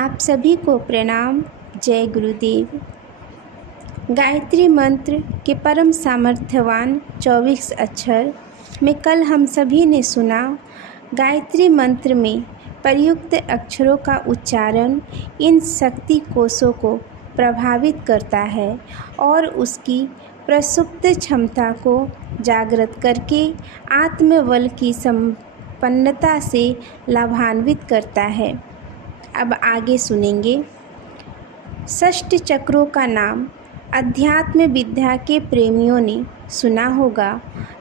आप सभी को प्रणाम। जय गुरुदेव। गायत्री मंत्र के परम सामर्थ्यवान 24 अक्षर में कल हम सभी ने सुना। गायत्री मंत्र में प्रयुक्त अक्षरों का उच्चारण इन शक्ति कोशों को प्रभावित करता है और उसकी प्रसुप्त क्षमता को जागृत करके आत्मबल की संपन्नता से लाभान्वित करता है। अब आगे सुनेंगे। षष्ठ चक्रों का नाम अध्यात्म विद्या के प्रेमियों ने सुना होगा।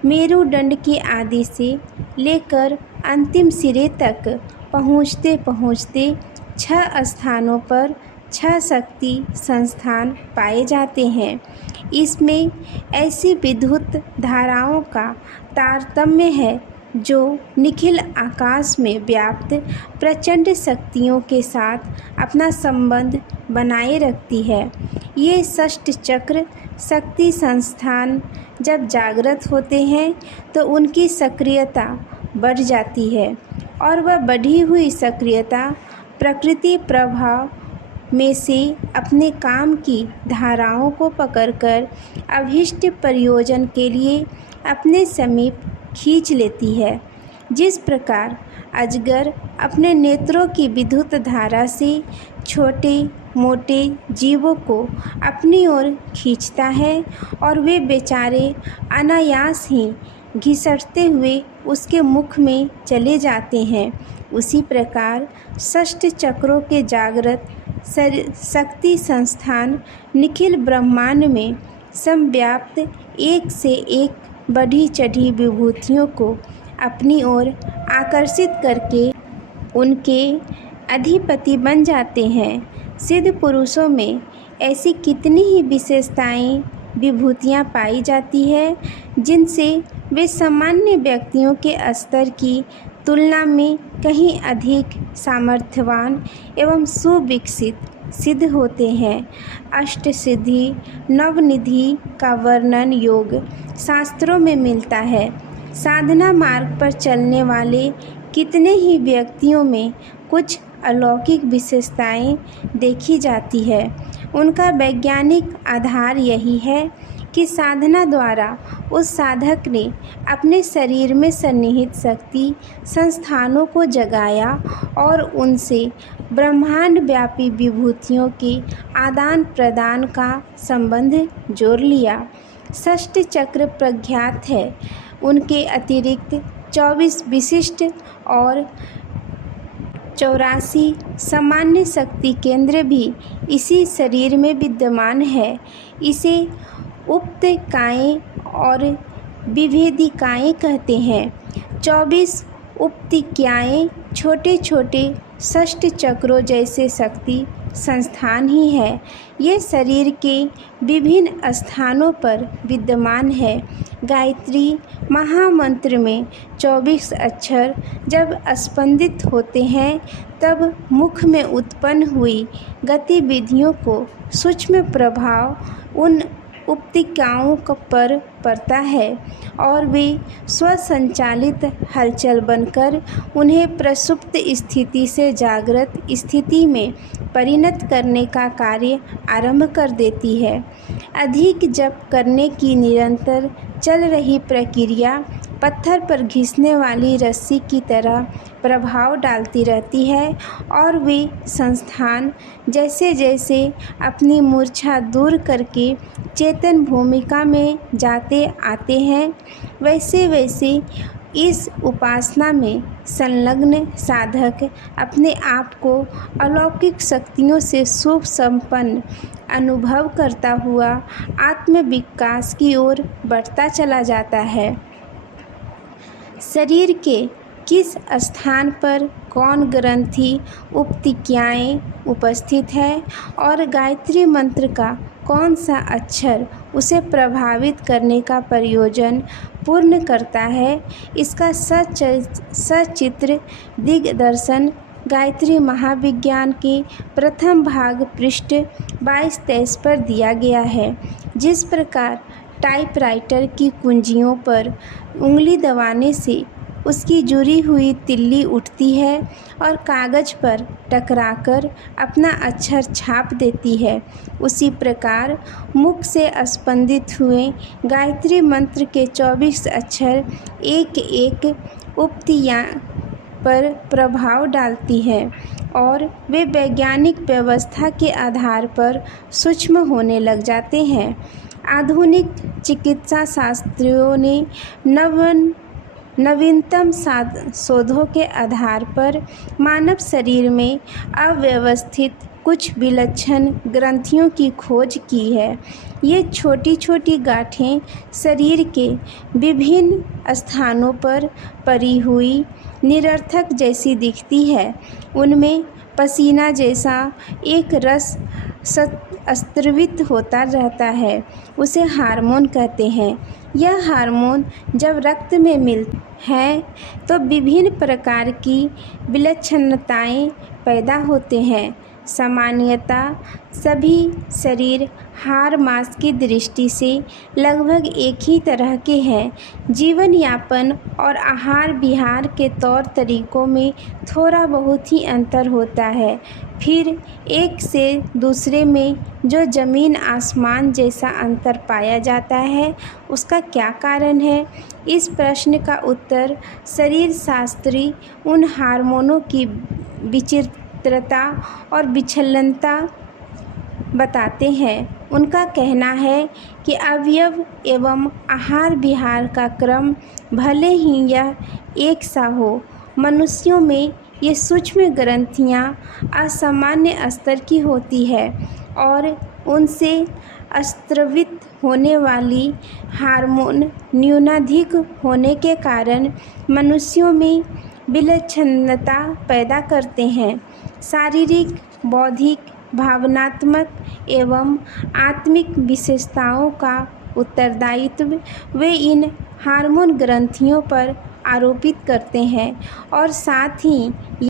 मेरुदंड के आदि से लेकर अंतिम सिरे तक पहुँचते पहुँचते 6 स्थानों पर 6 शक्ति संस्थान पाए जाते हैं। इसमें ऐसी विद्युत धाराओं का तारतम्य है जो निखिल आकाश में व्याप्त प्रचंड शक्तियों के साथ अपना संबंध बनाए रखती है। ये षष्ठ चक्र शक्ति संस्थान जब जागृत होते हैं तो उनकी सक्रियता बढ़ जाती है और वह बढ़ी हुई सक्रियता प्रकृति प्रभाव में से अपने काम की धाराओं को पकड़कर अभीष्ट प्रयोजन के लिए अपने समीप खींच लेती है। जिस प्रकार अजगर अपने नेत्रों की विद्युत धारा से छोटे मोटे जीवों को अपनी ओर खींचता है और वे बेचारे अनायास ही घिसटते हुए उसके मुख में चले जाते हैं, उसी प्रकार षष्ठ चक्रों के जागृत शक्ति संस्थान निखिल ब्रह्मांड में समव्याप्त एक से एक बढ़ी चढ़ी विभूतियों को अपनी ओर आकर्षित करके उनके अधिपति बन जाते हैं। सिद्ध पुरुषों में ऐसी कितनी ही विशेषताएं विभूतियां पाई जाती है जिनसे वे सामान्य व्यक्तियों के स्तर की तुलना में कहीं अधिक सामर्थ्यवान एवं सुविकसित सिद्ध होते हैं। अष्टसिद्धि नवनिधि का वर्णन योग शास्त्रों में मिलता है। साधना मार्ग पर चलने वाले कितने ही व्यक्तियों में कुछ अलौकिक विशेषताएं देखी जाती है। उनका वैज्ञानिक आधार यही है कि साधना द्वारा उस साधक ने अपने शरीर में सन्निहित शक्ति संस्थानों को जगाया और उनसे ब्रह्मांड व्यापी विभूतियों के आदान प्रदान का संबंध जोड़ लिया। षष्ठ चक्र प्रज्ञात है। उनके अतिरिक्त 24 विशिष्ट और 84 सामान्य शक्ति केंद्र भी इसी शरीर में विद्यमान है। इसे उप्तकाएँ और विभेदिकाएँ कहते हैं। 24 उप्तिकाएँ छोटे छोटे षष्ठ चक्रों जैसे शक्ति संस्थान ही है। ये शरीर के विभिन्न स्थानों पर विद्यमान है। गायत्री महामंत्र में 24 अक्षर जब स्पंदित होते हैं तब मुख में उत्पन्न हुई गतिविधियों को सूक्ष्म प्रभाव उन उप्तिकाओं पर पड़ता है और वे स्वसंचालित हलचल बनकर उन्हें प्रसुप्त स्थिति से जागृत स्थिति में परिणत करने का कार्य आरंभ कर देती है। अधिक जप करने की निरंतर चल रही प्रक्रिया पत्थर पर घिसने वाली रस्सी की तरह प्रभाव डालती रहती है और वे संस्थान जैसे जैसे अपनी मूर्छा दूर करके चेतन भूमिका में जाते आते हैं वैसे वैसे इस उपासना में संलग्न साधक अपने आप को अलौकिक शक्तियों से शुभ संपन्न अनुभव करता हुआ आत्मविकास की ओर बढ़ता चला जाता है। शरीर के किस स्थान पर कौन ग्रंथि उप्तिकाएँ उपस्थित है और गायत्री मंत्र का कौन सा अक्षर उसे प्रभावित करने का प्रयोजन पूर्ण करता है, इसका सचित्र दिग्दर्शन गायत्री महाविज्ञान के प्रथम भाग पृष्ठ 22-23 पर दिया गया है। जिस प्रकार टाइपराइटर की कुंजियों पर उंगली दबाने से उसकी जुड़ी हुई तिल्ली उठती है और कागज़ पर टकराकर अपना अक्षर छाप देती है। उसी प्रकार मुख से स्पंदित हुए गायत्री मंत्र के 24 अक्षर एक एक उक्तियाँ पर प्रभाव डालती हैं और वे वैज्ञानिक व्यवस्था के आधार पर सूक्ष्म होने लग जाते हैं। आधुनिक चिकित्सा शास्त्रियों ने नवीनतम शोधों के आधार पर मानव शरीर में अव्यवस्थित कुछ विलक्षण ग्रंथियों की खोज की है। ये छोटी छोटी गांठें शरीर के विभिन्न स्थानों पर पड़ी हुई निरर्थक जैसी दिखती है। उनमें पसीना जैसा एक रस स्रावित होता रहता है, उसे हार्मोन कहते हैं। यह हार्मोन जब रक्त में मिलता है तो विभिन्न प्रकार की विलक्षणताएं पैदा होते हैं। सामान्यतः सभी शरीर हाड़ मांस की दृष्टि से लगभग एक ही तरह के हैं। जीवन यापन और आहार विहार के तौर तरीकों में थोड़ा बहुत ही अंतर होता है। फिर एक से दूसरे में जो ज़मीन आसमान जैसा अंतर पाया जाता है, उसका क्या कारण है? इस प्रश्न का उत्तर शरीर शास्त्री उन हार्मोनों की विचित्रता और विचलनता बताते हैं। उनका कहना है कि अवयव एवं आहार विहार का क्रम भले ही यह एक सा हो, मनुष्यों में ये सूक्ष्म ग्रंथियाँ असामान्य स्तर की होती है और उनसे स्रावित होने वाली हार्मोन न्यूनाधिक होने के कारण मनुष्यों में विलक्षणता पैदा करते हैं। शारीरिक, बौद्धिक, भावनात्मक एवं आत्मिक विशेषताओं का उत्तरदायित्व वे इन हार्मोन ग्रंथियों पर आरोपित करते हैं और साथ ही